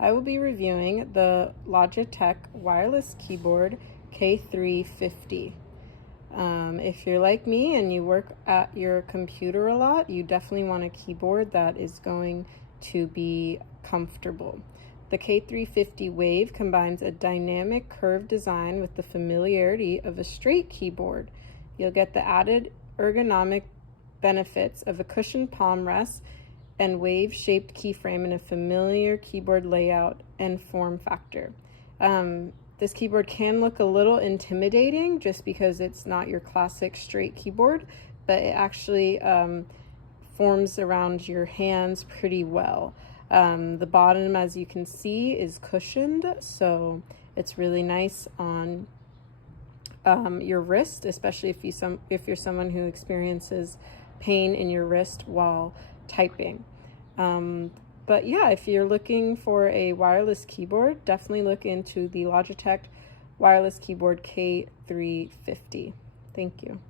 I will be reviewing the Logitech wireless keyboard K350. If you're like me and you work at your computer a lot, you definitely want a keyboard that is going to be comfortable. The K350 Wave combines a dynamic curved design with the familiarity of a straight keyboard. You'll get the added ergonomic benefits of a cushioned palm rest and wave-shaped keyframe in a familiar keyboard layout and form factor. This keyboard can look a little intimidating just because it's not your classic straight keyboard, but it actually forms around your hands pretty well. The bottom, as you can see, is cushioned, so it's really nice on your wrist, especially if you're someone who experiences pain in your wrist while typing. But yeah, if you're looking for a wireless keyboard, definitely look into the Logitech wireless keyboard K350. Thank you.